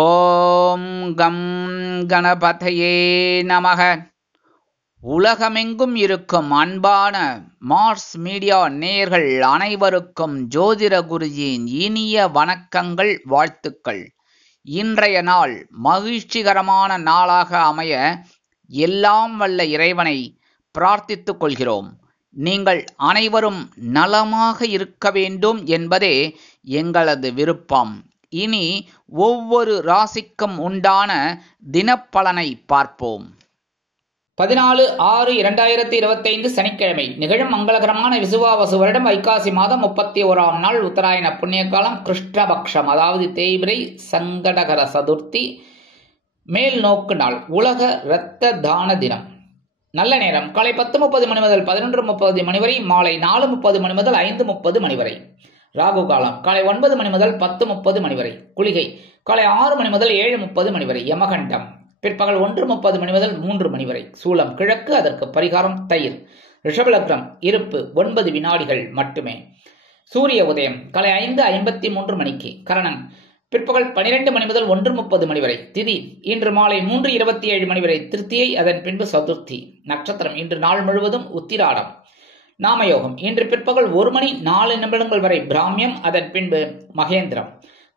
ஓம் come கணபதையே நமக. உலகமெங்கும் இருக்கும் அன்பான மார்ஸ் மீடியா நேயர்கள் அனைவருக்கும் ஜோதிட குருஜியின் இனிய வணக்கங்கள், வாழ்த்துக்கள். இன்றைய நாள் மகிழ்ச்சிகரமான நாளாக அமைய எல்லாம் வல்ல இறைவனை பிரார்த்தித்துக் கொள்கிறோம். நீங்கள் அனைவரும் நலமாக இருக்க வேண்டும் என்பதே எங்களது விருப்பம். இனி ஒவ்வொரு ராசிக்கும் உண்டான தினப்பலனை பார்ப்போம். 14/6/2025 சனிக்கிழமை நிகழும் மங்களகரமான விசுவாவசு வருடம் வைகாசி மாதம் 31ஆம் நாள் உத்தராயண புண்ணிய காலம் கிருஷ்ணபக்ஷம், அதாவது தேய்பிரை சங்கடகர சதுர்த்தி மேல் நோக்கு நாள், உலக இரத்த தான தினம். நல்ல நேரம் காலை 10:30 மணி முதல் 11:30 மணி வரை, மாலை 4:30 மணி முதல் 5:30 மணி வரை. ராகு காலம் காலை 9 மணி முதல் 10:30 மணி வரை. குளிகை காலை 6 மணி முதல் 7:30 மணி வரை. யமகண்டம் பிற்பகல் 1:30 மணி முதல் 3 மணி வரை. சூலம் கிழக்கு, அதற்கு பரிகாரம் தயிர். ரிஷபலக்னம் இருப்பு 9 வினாடிகள் மட்டுமே. சூரிய உதயம் காலை 5:53 மணிக்கு. கரணன் பிற்பகல் 12 மணி முதல் 1:30 மணி வரை. திதி இன்று மாலை 3:27 மணி வரை திருத்தியை, அதன் பின்பு சதுர்த்தி. நட்சத்திரம் இன்று நாள் முழுவதும் உத்திராடம். நாமயோகம் இன்று பிற்பகல் 1 மணி 4 நிமிடங்கள் வரை பிராமியம், அதன் பின்பு மகேந்திரம்.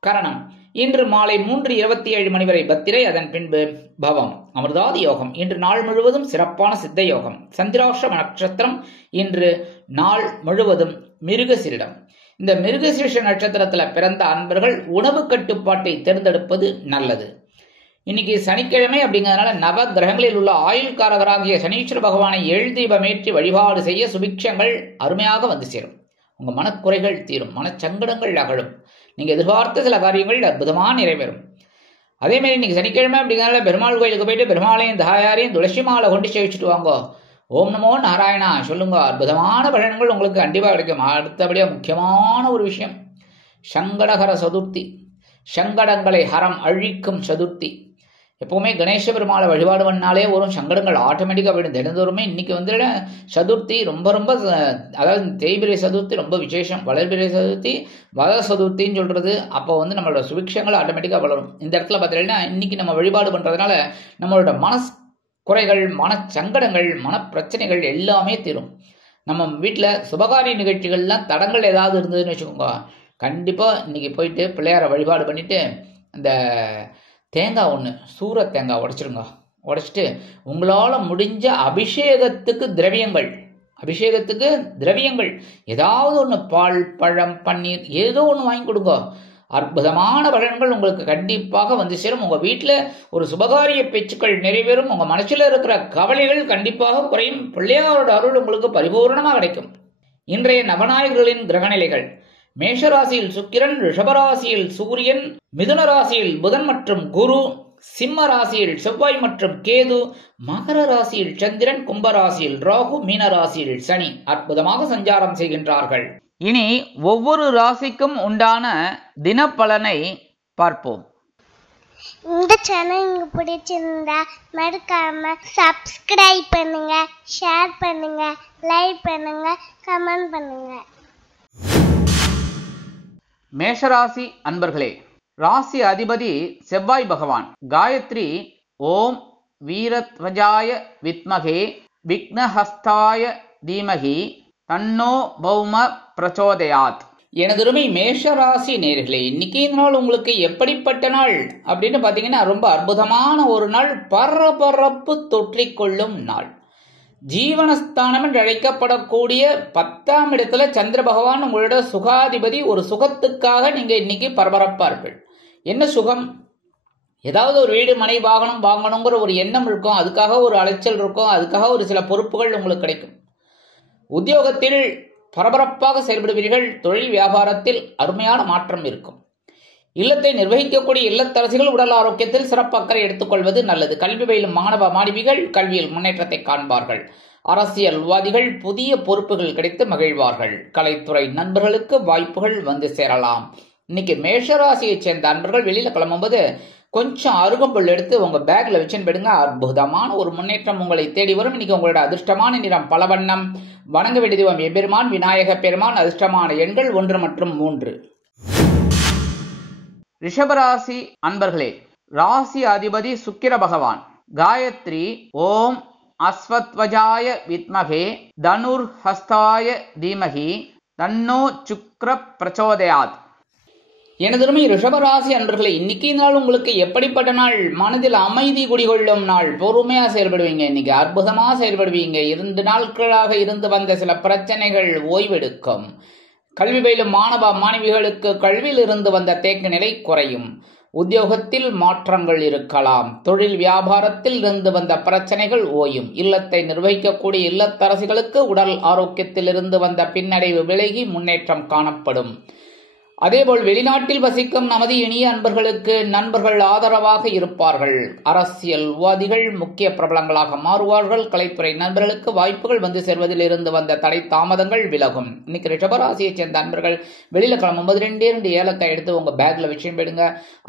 கரணம் இன்று மாலை 3:27 மணி வரை பத்திரை, அதன் பின்பு பவம். அமிர்தாதி யோகம் இன்று நாள் முழுவதும் சிறப்பான சித்த யோகம். சந்திராஷ்டம நட்சத்திரம் இன்று நாள் முழுவதும் மிருகசீரிடம். இந்த மிருகசீரிஷ நட்சத்திரத்தில் பிறந்த அன்பர்கள் உணவு கட்டுப்பாட்டை தேர்ந்தெடுப்பது நல்லது. இன்னைக்கு சனிக்கிழமை அப்படிங்கிறதுனால நவ கிரகங்களில் உள்ள ஆயுள் காரகராகிய சனீஸ்வர பகவானை தீபமேற்றி வழிபாடு செய்ய சுபிக்ஷங்கள் அருமையாக வந்து சேரும். உங்க மனக்குறைகள் தீரும், மனச்சங்கடங்கள் அகலும், நீங்க எதிர்பார்த்த சில காரியங்கள் அற்புதமாக நிறைவேறும். அதே மாதிரி இன்னைக்கு சனிக்கிழமை அப்படிங்கிறதுனால பெருமாள் கோயிலுக்கு போயிட்டு பெருமாளையும் தாயாரையும் துளசி மாலை கொண்டு சேவிச்சுட்டு வாங்கோ. ஓம் நமோ நாராயணா சொல்லுங்க, அற்புதமான பலன்கள் உங்களுக்கு கண்டிப்பாக கிடைக்கும். அடுத்தபடியாக முக்கியமான ஒரு விஷயம், சங்கடகர சதுர்த்தி. சங்கடங்களை ஹரம் அழிக்கும் சதுர்த்தி. எப்பவுமே கணேச பெருமாளை வழிபாடு பண்ணாலே ஒரு சங்கடங்கள் ஆட்டோமேட்டிக்காக போயிடும். தினந்தோறுமே இன்னைக்கு வந்து சதுர்த்தி ரொம்ப அதாவது தேய்பிரை சதுர்த்தி ரொம்ப விசேஷம். வளர்பிரை சதுர்த்தி வத சதுர்த்தின்னு சொல்றது. அப்போ வந்து நம்மளோட சுபிக்ஷங்கள் ஆட்டோமேட்டிக்காக வளரும். இந்த இடத்துல பார்த்தீங்கன்னா இன்னைக்கு நம்ம வழிபாடு பண்றதுனால நம்மளோட குறைகள், மனச்சங்கடங்கள், மனப்பிரச்சனைகள் எல்லாமே தீரும். நம்ம வீட்டில் சுபகாரிய நிகழ்ச்சிகள்லாம் தடங்கள் ஏதாவது இருந்ததுன்னு வச்சுக்கோங்க, கண்டிப்பாக இன்னைக்கு போயிட்டு பிள்ளையாரை வழிபாடு பண்ணிட்டு அந்த தேங்காய் ஒன்று சூர தேங்காய் உடைச்சிருங்க. உடைச்சிட்டு உங்களால் முடிஞ்ச அபிஷேகத்துக்கு திரவியங்கள் ஏதாவது ஒன்று, பால், பழம், பன்னீர் ஏதோ ஒன்று வாங்கி கொடுங்க. அற்புதமான பலன்கள் உங்களுக்கு கண்டிப்பாக வந்து சேரும். உங்கள் வீட்டில் ஒரு சுபகாரிய பேச்சுக்கள் நிறைவேறும். உங்கள் மனசில் இருக்கிற கவலைகள் கண்டிப்பாக குறையும். பிள்ளையாரோட அருள் உங்களுக்கு பரிபூர்ணமாக கிடைக்கும். இன்றைய நவநாயகர்களின் கிரகநிலைகள்: மேஷராசியில் சுக்கிரன், ரிஷபராசியில் சூரியன், மிதுன ராசியில் புதன் மற்றும் குரு, சிம்ம ராசியில் செவ்வாய் மற்றும் கேது, மகர ராசியில் சந்திரன், கும்பராசியில் ராகு, மீன ராசியில் சனி அற்புதமாக சஞ்சாரம் செய்கின்றார்கள். இனி ஒவ்வொரு ராசிக்கும் உண்டான தினப்பலனை பார்ப்போம். இந்த சேனல் உங்களுக்கு பிடிச்சிருந்தா மறக்காம சப்ஸ்கிரைப் பண்ணுங்க, ஷேர் பண்ணுங்க, லைக் பண்ணுங்க, கமெண்ட் பண்ணுங்க. மேஷராசி அன்பர்களே, ராசி அதிபதி செவ்வாய் பகவான். காயத்ரி ஓம் வீரத்வஜாய வித்மகே விக்னஹஸ்தாய தீமகி தன்னோ பௌம பிரச்சோதயாத். எனதுருமை மேஷராசி நேயர்களே, இன்னைக்கு இந்த நாள் உங்களுக்கு எப்படிப்பட்ட நாள் அப்படின்னு பார்த்தீங்கன்னா ரொம்ப அற்புதமான ஒரு நாள். பரபரப்பு தொற்றிக்கொள்ளும் நாள். ஜீவனஸ்தானம் என்று அழைக்கப்படக்கூடிய 10ஆம் இடத்துல சந்திர பகவான் உங்களோட சுகாதிபதி. ஒரு சுகத்துக்காக நீங்க இன்னைக்கு பரபரப்பார்கள். என்ன சுகம்? ஏதாவது ஒரு வீடு, மனை, வாகனம் வாங்கணுங்கிற ஒரு எண்ணம் இருக்கும். அதுக்காக ஒரு அலைச்சல் இருக்கும். அதுக்காக ஒரு சில பொறுப்புகள் உங்களுக்கு கிடைக்கும். உத்தியோகத்தில் பரபரப்பாக செயல்படுவீர்கள். தொழில் வியாபாரத்தில் அருமையான மாற்றம் இருக்கும். இல்லத்தை நிர்வகிக்கக்கூடிய இல்லத்தரசிகள் உடல் ஆரோக்கியத்தில் சிறப்பு அக்கறை எடுத்துக்கொள்வது நல்லது. கல்வி பயிலும் மாணவ மாணவிகள் கல்வியில் முன்னேற்றத்தை காண்பார்கள். அரசியல்வாதிகள் புதிய பொறுப்புகள் கிடைத்து மகிழ்வார்கள். கலைத்துறை நண்பர்களுக்கு வாய்ப்புகள் வந்து சேரலாம். இன்னைக்கு மேஷராசியை சேர்ந்த அன்பர்கள் வெளியில கிளம்பும்போது கொஞ்சம் அருகம்புல் எடுத்து உங்க பேக்ல வச்சுன்னு போயிடுங்க. அற்புதமான ஒரு முன்னேற்றம் உங்களை தேடி வரும். இன்னைக்கு உங்களோட அதிர்ஷ்டமான நிறம் பலவண்ணம். வணங்க வேண்டிய தெய்வம் எம்பெருமான் விநாயக பெருமான். அதிர்ஷ்டமான எண்கள் 1 மற்றும் 3. ரிஷபராசி அன்பர்களே, ராசி அதிபதி சுக்கிர பகவான். காயத்ரி ஓம் அஸ்வத்வஜாய வித்மகே தனுர் ஹஸ்தாய தீமகி தன்னோ சுக்ர பிரச்சோதயாத். எனதருமை ரிஷபராசி அன்பர்களே, இன்னைக்கு நாள் உங்களுக்கு எப்படிப்பட்ட நாள்? மனதில் அமைதி குடிகொள்ளும் நாள். பொறுமையா செயல்படுவீங்க. இன்னைக்கு அற்புதமா செயல்படுவீங்க. 2 நாட்களாக இருந்து வந்த சில பிரச்சனைகள் ஓய்வெடுக்கும். கல்வி பயிலும் மாணவ மாணவிகளுக்கு கல்வியில் இருந்து வந்த தேக்க நிலை குறையும். உத்தியோகத்தில் மாற்றங்கள் இருக்கலாம். தொழில் வியாபாரத்தில் இருந்து வந்த பிரச்சனைகள் ஓயும். இல்லத்தை நிர்வகிக்கக்கூடிய இல்லத்தரசிகளுக்கு உடல் ஆரோக்கியத்தில் இருந்து வந்த பின்னடைவு விலகி முன்னேற்றம் காணப்படும். அதேபோல் வெளிநாட்டில் வசிக்கும் நமது இனிய அன்பர்களுக்கு நண்பர்கள் ஆதரவாக இருப்பார்கள். அரசியல்வாதிகள் முக்கிய பிரபலங்களாக மாறுவார்கள். கலைத்துறை நண்பர்களுக்கு வாய்ப்புகள் வந்து சேர்வதில் இருந்து வந்த தடை தாமதங்கள் விலகும். இன்னைக்கு ரிஷபராசியை சேர்ந்த அன்பர்கள் வெளியில கிளம்பும்போது 2 ஏலக்காய் எடுத்து உங்க பேக்ல வச்சு போயிடுங்க.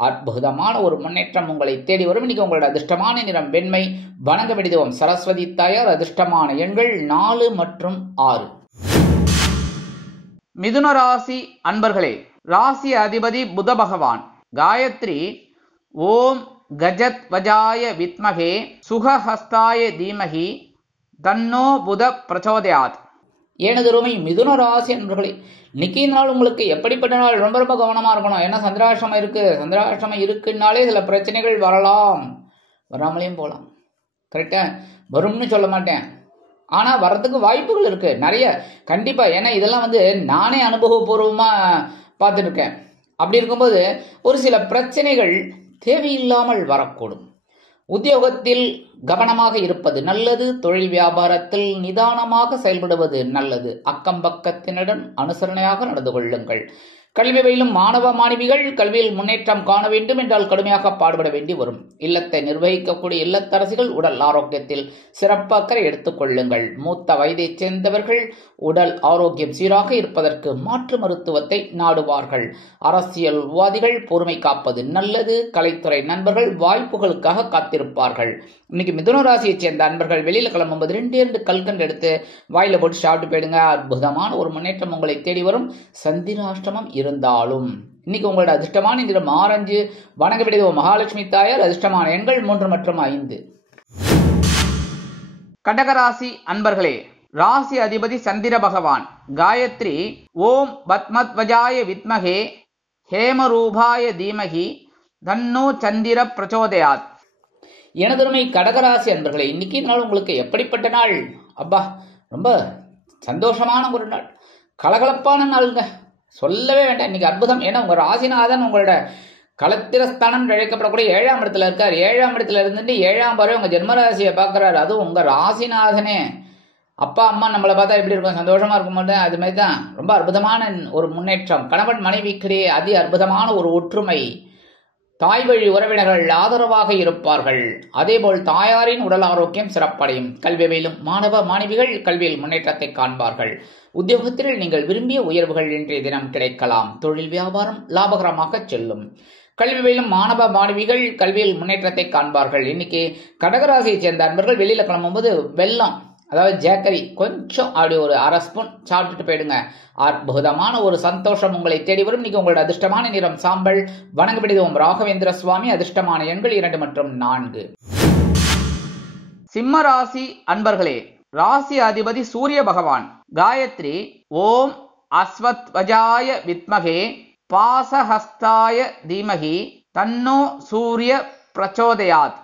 அற்புதமான ஒரு முன்னேற்றம் உங்களை தேடி வரும். இன்னைக்கு உங்களோட அதிர்ஷ்டமான நிறம் வெண்மை. வணங்க வேண்டியது சரஸ்வதி தாயார். அதிர்ஷ்டமான எண்கள் 4 மற்றும் 6. மிதுன ராசி அன்பர்களே, ராசி அதிபதி புத பகவான். காயத்ரி ஓம் கஜத் வஜாய வித்மகே சுகஹஸ்தாய தீமகி தன்னோ புத பிரச்சோதயாத். எனதருமை மிதுன ராசி அன்பர்களே, இன்னைக்கு நாள் உங்களுக்கு எப்படிப்பட்ட நாள்? ரொம்ப ரொம்ப கவனமா இருக்கணும். ஏன்னா சந்திராஷ்டமம் இருக்கு. சந்திராஷ்டமம் இருக்குன்னாலே சில பிரச்சனைகள் வரலாம், வராமலையும் போகலாம். கரெக்டா? வரும்னு சொல்ல மாட்டேன், ஆனா வர்றதுக்கு வாய்ப்புகள் இருக்கு நிறைய, கண்டிப்பா. ஏன்னா இதெல்லாம் நானே அனுபவபூர்வமா பார்த்துட்டு இருக்கேன். அப்படி இருக்கும்போது ஒரு சில பிரச்சனைகள் தேவையில்லாமல் வரக்கூடும். உத்தியோகத்தில் கவனமாக இருப்பது நல்லது. தொழில் வியாபாரத்தில் நிதானமாக செயல்படுவது நல்லது. அக்கம் பக்கத்தினுடன் அனுசரணையாக நடந்து கொள்ளுங்கள். கல்வி பயிலும் மாணவ மாணவிகள் கல்வியில் முன்னேற்றம் காண வேண்டும் என்றால் கடுமையாக பாடுபட வேண்டி வரும். இல்லத்தை நிர்வகிக்கக்கூடிய இல்லத்தரசிகள் உடல் ஆரோக்கியத்தில் சிறப்பு அக்கறை எடுத்துக் கொள்ளுங்கள். மூத்த வயதைச் சேர்ந்தவர்கள் உடல் ஆரோக்கியம் சீராக இருப்பதற்கு மாற்று மருத்துவத்தை நாடுவார்கள். அரசியல்வாதிகள் பொறுமை காப்பது நல்லது. கலைத்துறை நண்பர்கள் வாய்ப்புகளுக்காக காத்திருப்பார்கள். இன்னைக்கு மிதுன ராசியைச் சேர்ந்த அன்பர்கள் வெளியில கிளம்பும்போது 2 கல்கண்டு எடுத்து வாயில போட்டு சாப்பிட்டு போயிடுங்க. அற்புதமான ஒரு முன்னேற்றம் உங்களை தேடி வரும். சந்திராஷ்டமம் இருந்தாலும் இன்னைக்கு உங்களோட அதிர்ஷ்டமான நிறம் ஆரஞ்சு. வணங்க வேண்டியது மகாலட்சுமி தாயார். அதிர்ஷ்டமான எண்கள் 3 மற்றும் 5. கடகராசி அன்பர்களே, ராசி அதிபதி சந்திர பகவான். காயத்ரி ஓம் பத்மத்வஜாய வித்மகே ஹேமரூபாய தீமகி தன்னோ சந்திர பிரச்சோதயாத். எனதருமை கடகராசி அன்பர்களே, இன்னைக்கு நாள் உங்களுக்கு எப்படிப்பட்ட நாள்? அப்பா, ரொம்ப சந்தோஷமான ஒரு நாள், கலகலப்பான நாளுங்க, சொல்லவே வேண்டாம். இன்னைக்கு அற்புதம். ஏன்னா உங்க ராசிநாதன் உங்களோட களத்திரஸ்தானம் அழைக்கப்படக்கூடிய 7ஆம் இடத்துல இருக்கார். 7ஆம் இடத்துல இருந்துட்டு 7ஆம் பார்வை உங்க ஜென்மராசியை பார்க்கிறாரு. அதுவும் உங்க ராசிநாதனே. அப்பா அம்மா நம்மளை பார்த்தா எப்படி இருக்கும்? சந்தோஷமா இருக்கும் போது அது மாதிரி தான். ரொம்ப அற்புதமான ஒரு முன்னேற்றம். கணவன் மனைவிக்கிடையே அதி அற்புதமான ஒரு ஒற்றுமை. தாய் வழி உறவினர்கள் ஆதரவாக இருப்பார்கள். அதேபோல் தாயாரின் உடல் ஆரோக்கியம் சிறப்படையும். கல்வி பயிலும் மாணவ மாணவிகள் கல்வியில் முன்னேற்றத்தை காண்பார்கள். உத்தியோகத்தில் நீங்கள் விரும்பிய உயர்வுகள் இன்றைய தினம் கிடைக்கலாம். தொழில் வியாபாரம் லாபகரமாக செல்லும். கல்வி பயிலும் மாணவ மாணவிகள் கல்வியில் முன்னேற்றத்தை காண்பார்கள். இன்னைக்கு கடகராசியை சேர்ந்த அன்பர்கள் வெளியில கிளம்பும்போது வெல்லம், அதாவது ஜேக்கரி கொஞ்சம் அப்படி ஒரு 1/2 ஸ்பூன் சாப்பிட்டுட்டு போயிடுங்க. அற்புதமான ஒரு சந்தோஷம் உங்களை தேடி வரும். இன்னைக்கு உங்களோட அதிர்ஷ்டமான நிறம் சாம்பல். வணங்க வேண்டியது ராகவேந்திர சுவாமி. அதிர்ஷ்டமான எண்கள் 2 மற்றும் 4. சிம்ம ராசி அன்பர்களே, ராசி அதிபதி சூரிய பகவான். காயத்ரி ஓம் அஸ்வத்வஜாய வித்மகே பாசஹஸ்தாய தீமகி தன்னோ சூரிய பிரச்சோதயாத்.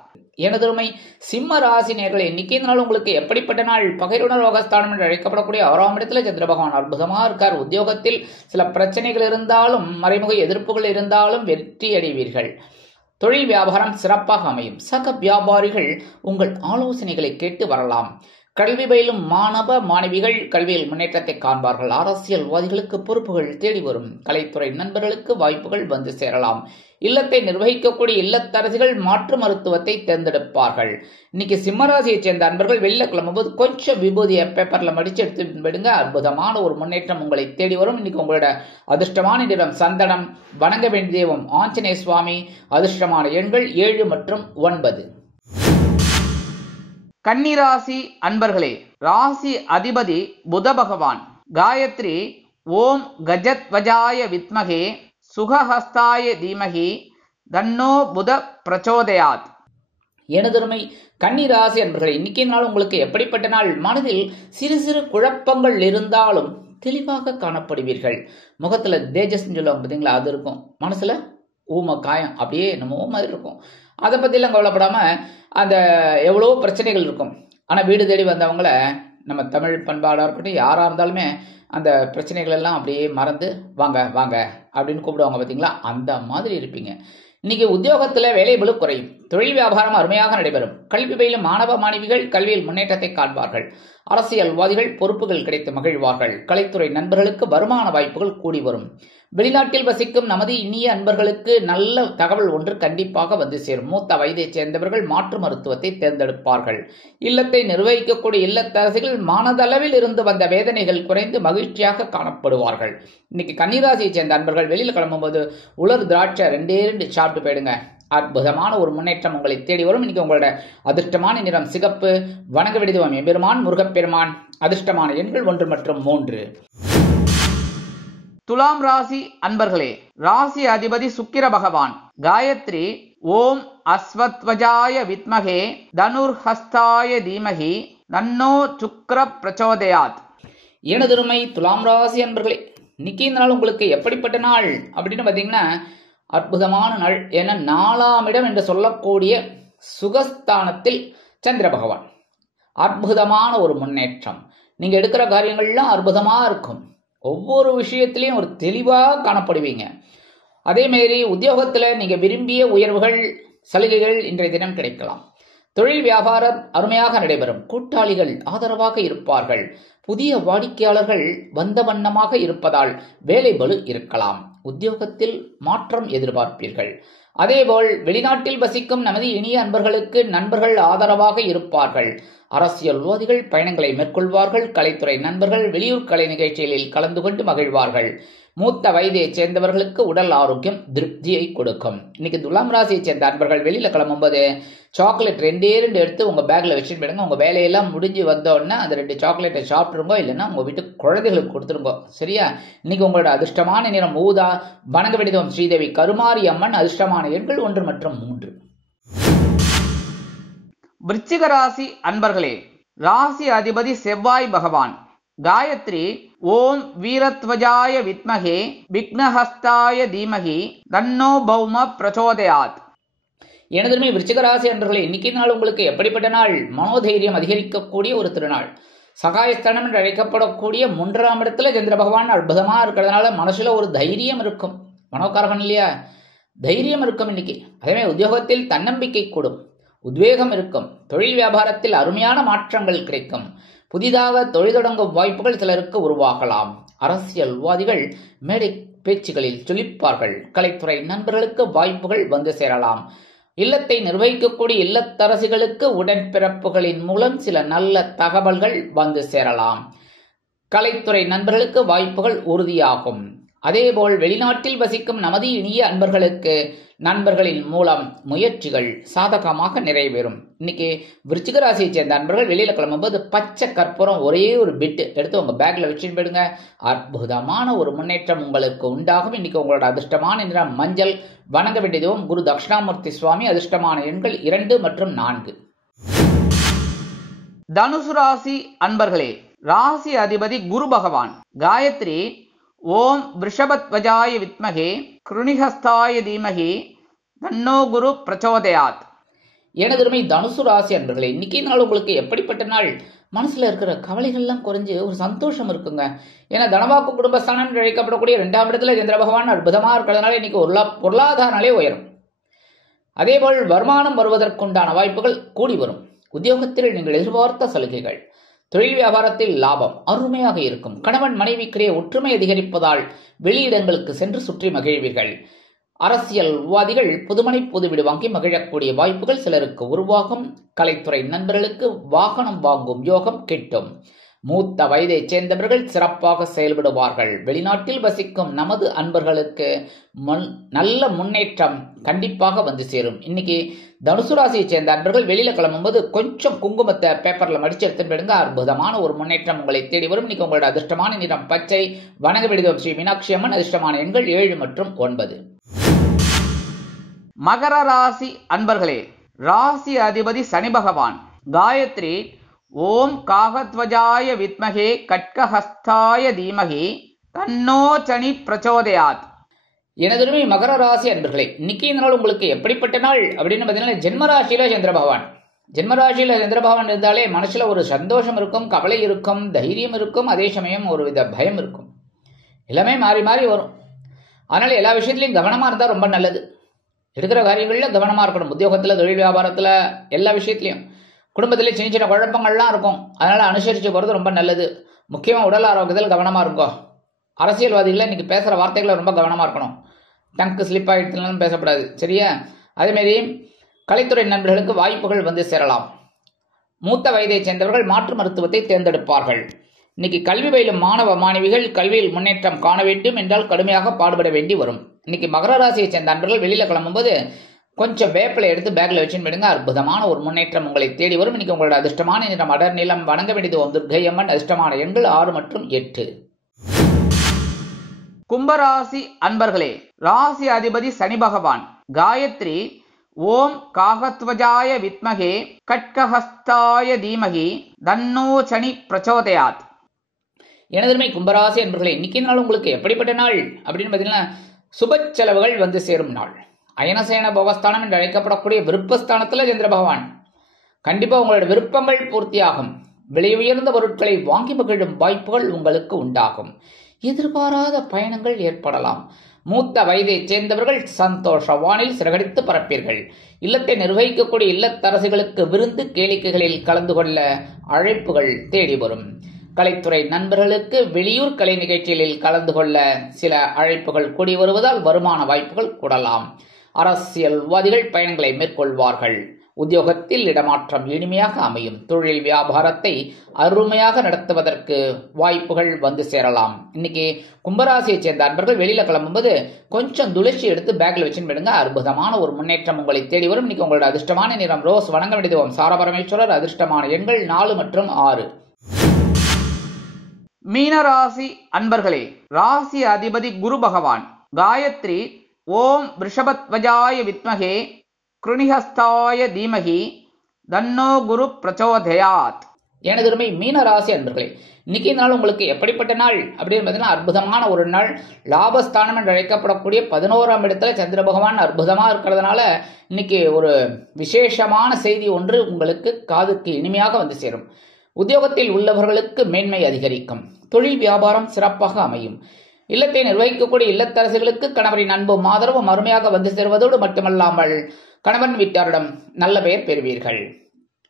எனதருமை சிம்ம ராசி நேயர்களே, இன்னைக்கு நாள் உங்களுக்கு எப்படிப்பட்ட நாள்? பகையுணர் ரோகஸ்தானம் என்று அழைக்கப்படக்கூடிய 6ஆம் இடத்துல சந்திர பகவான் அற்புதமா இருக்கார். உத்தியோகத்தில் சில பிரச்சனைகள் இருந்தாலும் மறைமுக எதிர்ப்புகள் இருந்தாலும் வெற்றி அடைவீர்கள். தொழில் வியாபாரம் சிறப்பாக அமையும். சக வியாபாரிகள் உங்கள் ஆலோசனைகளை கேட்டு வரலாம். கல்வி பயிலும் மாணவ மாணவிகள் கல்வியில் முன்னேற்றத்தை காண்பார்கள். அரசியல்வாதிகளுக்கு பொறுப்புகள் தேடி வரும். கலைத்துறை நண்பர்களுக்கு வாய்ப்புகள் வந்து சேரலாம். இல்லத்தை நிர்வகிக்கக்கூடிய இல்லத்தரசிகள் மாற்று மருத்துவத்தை தேர்ந்தெடுப்பார்கள். இன்னைக்கு சிம்மராசியை சேர்ந்த அன்பர்கள் வெளியில கிளம்பும்போது கொஞ்சம் விபூதியை பேப்பர்ல மடிச்சு எடுத்து விடுங்க. அற்புதமான ஒரு முன்னேற்றம் உங்களை தேடி வரும். இன்னைக்கு உங்களோட அதிர்ஷ்டமான நிறம் சந்தனம். வணங்க வேண்டிய தெய்வம் ஆஞ்சநேய சுவாமி. அதிர்ஷ்டமான எண்கள் 7 மற்றும் 9. கன்னிராசி அன்பர்களே, ராசி அதிபதி புத பகவான். காயத்ரி ஓம் கஜத்வஜாய வித்மகே சுகஹஸ்தாய தீமஹி தன்னோ புத பிரச்சோதயாத். எனதருமை கன்னிராசி அன்பர்களே, இன்னைக்கு நாள் உங்களுக்கு எப்படிப்பட்ட நாள்? மனதில் சிறு சிறு குழப்பங்கள் இருந்தாலும் தெளிவாக காணப்படுவீர்கள். முகத்துல தேஜஸ் சொல்லுவாங்க பார்த்தீங்களா, அது இருக்கும். மனசுல ஊம காயம் அப்படியே என்னமோ மாதிரி இருக்கும். அதை பற்றிலாம் கவலைப்படாம அந்த எவ்வளோ பிரச்சனைகள் இருக்கும். ஆனால் வீடு தேடி வந்தவங்கள நம்ம தமிழ் பண்பாடாக இருக்கட்டும் யாராக இருந்தாலுமே அந்த பிரச்சனைகள் எல்லாம் அப்படியே மறந்து வாங்க வாங்க அப்படின்னு கூப்பிடுவாங்க பார்த்தீங்களா, அந்த மாதிரி இருப்பீங்க. இன்னைக்கு உத்தியோகத்தில் வேலை பளு குறையும். தொழில் வியாபாரம் அருமையாக நடைபெறும். கல்வி பயிலும் மாணவ மாணவிகள் கல்வியில் முன்னேற்றத்தை காண்பார்கள். அரசியல்வாதிகள் பொறுப்புகள் கிடைத்து மகிழ்வார்கள். கலைத்துறை நண்பர்களுக்கு வருமான வாய்ப்புகள் கூடி வரும். வெளிநாட்டில் வசிக்கும் நமது இனிய அன்பர்களுக்கு நல்ல தகவல் ஒன்று கண்டிப்பாக வந்து சேரும். மூத்த வயதைச் சேர்ந்தவர்கள் மாற்று மருத்துவத்தை தேர்ந்தெடுப்பார்கள். இல்லத்தை நிர்வகிக்கக்கூடிய இல்லத்தரசிகள் மனதளவில் இருந்து வந்த வேதனைகள் குறைந்து மகிழ்ச்சியாக காணப்படுவார்கள். இன்னைக்கு கன்னிராசியை சேர்ந்த அன்பர்கள் வெளியில் கிளம்பும்போது உலர் திராட்சை 2 சாப்பிட்டு போயிடுங்க. அற்புதமான ஒரு முன்னேற்றம் உங்களை தேடி வரும். இன்னைக்கு உங்களோட அதிர்ஷ்டமான நிறம் சிகப்பு. வணங்க விடுதுவம் எம்பெருமான் முருகப்பெருமான். அதிர்ஷ்டமான எண்கள் 1 மற்றும் 3. துலாம் ராசி அன்பர்களே, ராசி அதிபதி சுக்கிர பகவான். காயத்ரி ஓம் அஸ்வத்வஜாய வித்மகே தனுர்ஹஸ்தாய தீமகி தன்னோ சுக்கிர பிரச்சோதயாத். எனதருமை துலாம் ராசி அன்பர்களே, இன்னைக்கு இந்த நாள் உங்களுக்கு எப்படிப்பட்ட நாள் அப்படின்னு பார்த்தீங்கன்னா அற்புதமான நாள். ஏன்னா 4ஆம் இடம் என்று சொல்லக்கூடிய சுகஸ்தானத்தில் சந்திர பகவான். அற்புதமான ஒரு முன்னேற்றம். நீங்க எடுக்கிற காரியங்கள்லாம் அற்புதமா இருக்கும். ஒவ்வொரு விஷயத்திலையும் ஒரு தெளிவாக காணப்படுவீங்க. அதேமாரி உத்தியோகத்தில் நீங்க விரும்பிய உயர்வுகள் சலுகைகள் இன்றைய தினம் கிடைக்கலாம். தொழில் வியாபாரம் அருமையாக நடைபெறும். கூட்டாளிகள் ஆதரவாக இருப்பார்கள். புதிய வாடிக்கையாளர்கள் வந்த வண்ணமாக இருப்பதால் வேலை பளு இருக்கலாம். உத்தியோகத்தில் மாற்றம் எதிர்பார்ப்பீர்கள். அதேபோல் வெளிநாட்டில் வசிக்கும் நமது இனிய அன்பர்களுக்கு நண்பர்கள் ஆதரவாக இருப்பார்கள். அரசியல்வாதிகள் பயணங்களை மேற்கொள்வார்கள். கலைத்துறை நண்பர்கள் வெளியூர் கலை நிகழ்ச்சிகளில் கலந்து கொண்டு மகிழ்வார்கள். மூத்த வயதைச் சேர்ந்தவர்களுக்கு உடல் ஆரோக்கியம் திருப்தியை கொடுக்கும். இன்னைக்கு துலாம் ராசியை சேர்ந்த அன்பர்கள் வெளியில கிளம்பும்போது சாக்லேட் 2 எடுத்து உங்க பேக்ல வச்சுட்டு போயிடுங்க. உங்க வேலையெல்லாம் முடிஞ்சு வந்தோடனே அந்த 2 சாக்லேட்டை சாப்பிட்டுருங்க. இல்லைன்னா உங்க வீட்டு குழந்தைகளுக்கு கொடுத்துருங்க. சரியா? இன்னைக்கு உங்களோட அதிர்ஷ்டமான நிறம் ஊதா. வணங்க வேண்டியதும் ஸ்ரீதேவி கருமாரி அம்மன். அதிர்ஷ்டமான எண்கள் 1 மற்றும் 3. விருச்சிக ராசி அன்பர்களே, ராசி அதிபதி செவ்வாய் பகவான். காயத்ரி ஓம் வீரத்வஜாய வித்மகே விக்னஹஸ்தாய தீமகி தன்னோ பௌம பிரச்சோதயாத். எனதுமே விருச்சிக ராசி அன்பர்களே, இன்னைக்கு நாள் உங்களுக்கு எப்படிப்பட்ட நாள்? மனோதைரியம் அதிகரிக்கக்கூடிய ஒரு திருநாள். சகாயஸ்தானம் என்று அழைக்கப்படக்கூடிய 3ஆம் இடத்துல சந்திர பகவான் அற்புதமா இருக்கிறதுனால மனசுல ஒரு தைரியம் இருக்கும். மனோகாரகன் இல்லையா? தைரியம் இருக்கும் இன்னைக்கு. அதே உத்தியோகத்தில் தன்னம்பிக்கை கூடும். உத்வேகம் இருக்கும். தொழில் வியாபாரத்தில் அருமையான மாற்றங்கள் கிடைக்கும். புதிதாக தொழில் தொடங்கும் வாய்ப்புகள் சிலருக்கு உருவாகலாம். அரசியல்வாதிகள் மேடை பேச்சுகளில் ஜொலிப்பார்கள். கலைத்துறை நண்பர்களுக்கு வாய்ப்புகள் வந்து சேரலாம். இல்லத்தை நிர்வகிக்கக்கூடிய இல்லத்தரசிகளுக்கு உடன்பிறப்புகளின் மூலம் சில நல்ல தகவல்கள் வந்து சேரலாம். கலைத்துறை நண்பர்களுக்கு வாய்ப்புகள் உறுதியாகும். அதேபோல் வெளிநாட்டில் வசிக்கும் நமது இனிய அன்பர்களுக்கு நண்பர்களின் மூலம் முயற்சிகள் சாதகமாக நிறைவேறும். இன்னைக்கு விருச்சிக ராசியை சேர்ந்த அன்பர்கள் வெளியில கிளம்பும்போது பச்சை கற்பூரம் ஒரே ஒரு பிட்டு எடுத்து உங்க பேக்ல வச்சுட்டு போயிடுங்க. அற்புதமான ஒரு முன்னேற்றம் உங்களுக்கு உண்டாகும். இன்னைக்கு உங்களோட அதிர்ஷ்டமான நிறம் மஞ்சள். வணங்க வேண்டியதும் குரு தட்சிணாமூர்த்தி சுவாமி. அதிர்ஷ்டமான எண்கள் 2 மற்றும் 4. தனுசு ராசி அன்பர்களே, ராசி அதிபதி குரு பகவான். காயத்ரி ஓம் விருஷபத்வஜாய வித்மகே கிருணிஹஸ்தாய தீமகி தன்னோ குரு பிரச்சோதயாத். எனதுமே தனுசு ராசி அன்பர்களே, இன்னைக்கு நாள் உங்களுக்கு எப்படிப்பட்ட நாள்? மனசுல இருக்கிற கவலைகள்லாம் குறைஞ்சு ஒரு சந்தோஷம் இருக்குங்க. ஏன்னா தனவாக்கு குடும்பஸ்தானம் என்று அழைக்கப்படக்கூடிய 2ஆம் இடத்துல சந்திர பகவான் அற்புதமா இருக்கிறதுனால இன்னைக்கு பொருளாதார நிலை உயரும். அதேபோல் வருமானம் வருவதற்குண்டான வாய்ப்புகள் கூடி வரும். உத்தியோகத்தில் நீங்கள் எதிர்பார்த்த சலுகைகள். தொழில் வியாபாரத்தில் லாபம் அருமையாக இருக்கும். கணவன் மனைவிக்கிடையே ஒற்றுமை அதிகரிப்பதால் வெளியிடங்களுக்கு சென்று சுற்றி மகிழ்வீர்கள். அரசியல்வாதிகள் புதுமனை புது வீடு வாங்கி மகிழக்கூடிய வாய்ப்புகள் சிலருக்கு உருவாகும். கலைத்துறை நண்பர்களுக்கு வாகனம் வாங்கும் யோகம் கிட்டும். மூத்த வயதைச் சேர்ந்தவர்கள் சிறப்பாக செயல்படுவார்கள். வெளிநாட்டில் வசிக்கும் நமது அன்பர்களுக்கு நல்ல முன்னேற்றம் கண்டிப்பாக வந்து சேரும். இன்னைக்கு தனுசு ராசியை சேர்ந்த அன்பர்கள் வெளியில கிளம்பும்போது கொஞ்சம் குங்குமத்தை பேப்பர்ல மடிச்சு எடுத்துட்டு போயிடுங்க. அற்புதமான ஒரு முன்னேற்றம் உங்களை தேடி வரும். இன்னைக்கு உங்களோட அதிர்ஷ்டமான நிறம் பச்சை. வணங்க விடுதோம் ஸ்ரீ மீனாட்சி அம்மன். அதிர்ஷ்டமான எண்கள் 7 மற்றும் 9. மகர ராசி அன்பர்களே, ராசி அதிபதி சனி பகவான். காயத்ரி ஓம் காகத்வஜாய வித்மகே கட்கஹஸ்தாய தீமகி தன்னோ சனி பிரச்சோதயாத். எனதுமே மகர ராசி அன்பர்களே, இன்னைக்கு நாள் உங்களுக்கு எப்படிப்பட்ட நாள் அப்படின்னு பார்த்தீங்கன்னா, ஜென்மராசியில சந்திர பகவான். ஜென்மராசியில சந்திர பகவான் இருந்தாலே மனசுல ஒரு சந்தோஷம் இருக்கும், கவலை இருக்கும், தைரியம் இருக்கும், அதே சமயம் ஒரு வித பயம் இருக்கும். எல்லாமே மாறி மாறி வரும். அதனால எல்லா விஷயத்திலையும் கவனமா இருந்தா ரொம்ப நல்லது. எடுக்கிற காரியங்கள்ல கவனமா இருக்கணும். உத்தியோகத்துல, தொழில் வியாபாரத்துல, எல்லா விஷயத்திலையும். குடும்பத்திலே சின்ன சின்ன குழப்பங்கள்லாம் இருக்கும். அதனால அனுசரிச்சு போறது ரொம்ப நல்லது. முக்கியமா உடல் ஆரோக்கியத்தில் கவனமா இருக்கும். அரசியல்வாதிகளை இன்னைக்கு பேசுற வார்த்தைகளை ரொம்ப கவனமா இருக்கணும். டங்கு ஸ்லிப் ஆகிடுச்சுனாலும் பேசக்கூடாது, சரியா? அதேமாரி கலைத்துறை நண்பர்களுக்கு வாய்ப்புகள் வந்து சேரலாம். மூத்த வயதை சேர்ந்தவர்கள் மாற்று மருத்துவத்தை தேர்ந்தெடுப்பார்கள். இன்னைக்கு கல்வி பயிலும் மாணவ மாணவிகள் கல்வியில் முன்னேற்றம் காண வேண்டும் என்றால் கடுமையாக பாடுபட வேண்டி வரும். இன்னைக்கு மகர ராசியை சேர்ந்த நண்பர்கள் வெளியில கிளம்பும்போது கொஞ்சம் வேப்பிலை எடுத்து பேக்ல வச்சுன்னு போயிடுங்க. அற்புதமான ஒரு முன்னேற்றம் உங்களை தேடி வரும். இன்னைக்கு உங்களோட அதிர்ஷ்டமான நிறம் அடர் நீளம். வணங்க வேண்டியது ஓம் துர்க்கை அம்மன். அதிர்ஷ்டமான எண்கள் 6 மற்றும் 8. கும்பராசி அன்பர்களே, ராசி அதிபதி சனி பகவான். காயத்ரி ஓம் காகத்வஜாய வித்மகே கட்கஹஸ்தாய தீமகி தன்னோ சனி பிரச்சோதயாத். எனதுமை கும்பராசி அன்பர்களே, இன்னைக்கு நாள் உங்களுக்கு எப்படிப்பட்ட நாள் அப்படின்னு பார்த்தீங்கன்னா, சுப செலவுகள் வந்து சேரும் நாள். அயனசேன போகஸ்தானம் என்று அழைக்கப்படக்கூடிய விருப்பஸ்தானத்தில் சந்திர பகவான். கண்டிப்பா உங்களோட விருப்பங்கள் பூர்த்தியாகும். விலை உயர்ந்த பொருட்களை வாங்கி மகிழும் வாய்ப்புகள் உங்களுக்கு உண்டாகும். எதிர்பாராத பயணங்கள் ஏற்படலாம். மூத்த வயதை சேர்ந்தவர்கள் சந்தோஷ வானில் சிறகடித்து பரப்பீர்கள். இல்லத்தை நிர்வகிக்கக்கூடிய இல்லத்தரசிகளுக்கு விருந்து கேளிக்கைகளில் கலந்து கொள்ள அழைப்புகள் தேடி வரும். கலைத்துறை நண்பர்களுக்கு வெளியூர் கலை நிகழ்ச்சிகளில் கலந்து கொள்ள சில அழைப்புகள் கூடி வருவதால் வருமான வாய்ப்புகள் கூடலாம். அரசியல்வாதிகள் பயணங்களை மேற்கொள்வார்கள். உத்தியோகத்தில் இடமாற்றம் இனிமையாக அமையும். தொழில் வியாபாரத்தை அருமையாக நடத்துவதற்கு வாய்ப்புகள் வந்து சேரலாம். இன்னைக்கு கும்பராசியை சேர்ந்த அன்பர்கள் வெளியில கிளம்பும்போது கொஞ்சம் துளசி எடுத்து பேக்ல வச்சுன்னு போயிடுங்க. அற்புதமான ஒரு முன்னேற்றம் உங்களை தேடி வரும். இன்னைக்கு உங்களோட அதிர்ஷ்டமான நிறம் ரோஸ். வணங்க வேண்டியது ஓம் சாரபரமேஸ்வரர். அதிர்ஷ்டமான எண்கள் 4 மற்றும் 6. மீனராசி அன்பர்களே, ராசி அதிபதி குரு பகவான். காயத்ரி ஓம் ரிஷபத்வஜாய வித்மகே கிருணிஹஸ்தாய தீமகி தன்னோ குரு பிரச்சோதயாத். எனதுமை மீனராசி அன்பர்களே, இன்னைக்கு நாள் உங்களுக்கு எப்படிப்பட்ட நாள் அப்படின்னு பார்த்தீங்கன்னா, அற்புதமான ஒரு நாள். லாபஸ்தானம் என்று அழைக்கப்படக்கூடிய 11ஆம் இடத்துல சந்திர பகவான் அற்புதமா இருக்கிறதுனால இன்னைக்கு ஒரு விசேஷமான செய்தி ஒன்று உங்களுக்கு காதுக்கு இனிமையாக வந்து சேரும். உத்தியோகத்தில் உள்ளவர்களுக்கு மேன்மை அதிகரிக்கும். தொழில் வியாபாரம் சிறப்பாக அமையும். இல்லத்தை நிர்வகிக்கக்கூடிய இல்லத்தரசிகளுக்கு கணவரின் அன்பும் ஆதரவும் அருமையாக வந்து சேருவதோடு மட்டுமல்லாமல் கணவன் வீட்டாரிடம் நல்ல பெயர் பெறுவீர்கள்.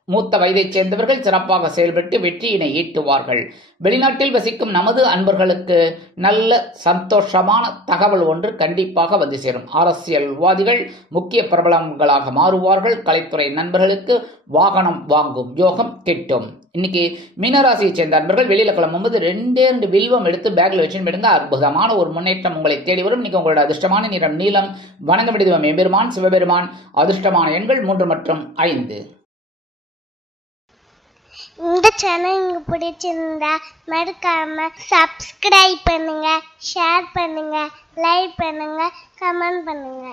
மூத்த வயதைச் சேர்ந்தவர்கள் சிறப்பாக செயல்பட்டு வெற்றியினை ஈட்டுவார்கள். வெளிநாட்டில் வசிக்கும் நமது அன்பர்களுக்கு நல்ல சந்தோஷமான தகவல் ஒன்று கண்டிப்பாக வந்து சேரும். அரசியல்வாதிகள் முக்கிய பிரபலங்களாக மாறுவார்கள். கலைத்துறை நண்பர்களுக்கு வாகனம் வாங்கும் யோகம் கிட்டும். இன்னைக்கு மீனராசியை சேர்ந்த அன்பர்கள் வெளியில கிளம்பும்போது 2 வில்வம் எடுத்து பேக்ல வச்சுன்னு போயிடுங்க. அற்புதமான ஒரு முன்னேற்றம் உங்களை தேடி வரும். இன்னைக்கு உங்களோட அதிர்ஷ்டமான நிறம் நீலம். வணங்க வேண்டியது எம்பெருமான் சிவபெருமான். அதிர்ஷ்டமான எண்கள் 3 மற்றும் 5. இந்த சேனல் உங்களுக்கு பிடிச்சிருந்தா மறக்காம சப்ஸ்கிரைப் பண்ணுங்க, ஷேர் பண்ணுங்க, லைக் பண்ணுங்க, கமெண்ட் பண்ணுங்க.